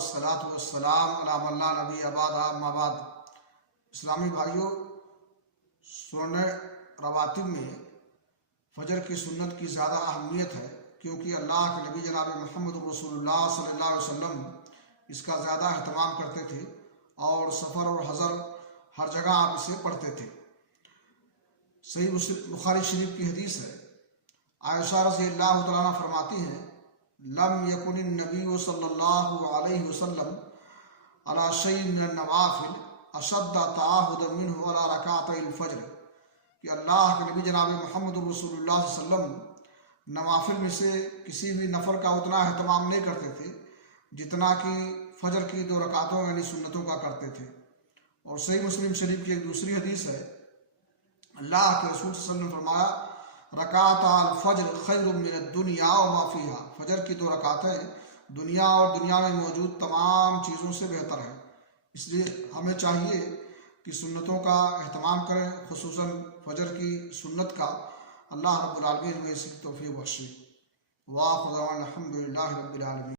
वस्सलातु वस्सलाम अला मन ला नबी अबादा अम्मा बाद। इस्लामी भाइयों, सुन्नह रवातिब में फजर की सुन्नत की ज़्यादा अहमियत है, क्योंकि अल्लाह के नबी जनाब मोहम्मद रसूलुल्लाह सल्लल्लाहु अलैहि वसल्लम इसका ज़्यादा अहतमाम करते थे और सफ़र और हज़र हर जगह आप इसे पढ़ते थे। सही बुखारी शरीफ की हदीस है, आयशा रज़ियल्लाहु तआला अन्हा फरमाती हैं, लम यकुनिन नबी सल्लल्लाहु अलैहि वसल्लम अला शैइन मिन नवाफिल अशद्दा तआहुद मिनहु अला रकातैल फज्र, कि अल्लाह के नबी जनाब मोहम्मद रसूलुल्लाह सल्लल्लाहु अलैहि वसल्लम नवाफिल में से किसी भी नफल का उतना अहतमाम नहीं करते थे जितना कि फजर की 2 रकातों यानी सुन्नतों का करते थे। और सही मुस्लिम शरीफ की एक दूसरी हदीस है, अल्लाह के रसूल सल्लल्लाहु अलैहि वसल्लम ने फरमाया, रकात अल फज्र खैरुम मिन दुनिया व मा फीहा, फजर की 2 रकातें दुनिया और दुनिया में मौजूद तमाम चीज़ों से बेहतर है। इसलिए हमें चाहिए कि सुन्नतों का अहतमाम करें, खुसूसन फजर की सुन्नत का। अल्लाह रब्बुल आलमीन हमें इसकी तौफीक बख्शे। वाह खुदा अल्हम्दुलिल्लाहि रब्बिल आलमीन।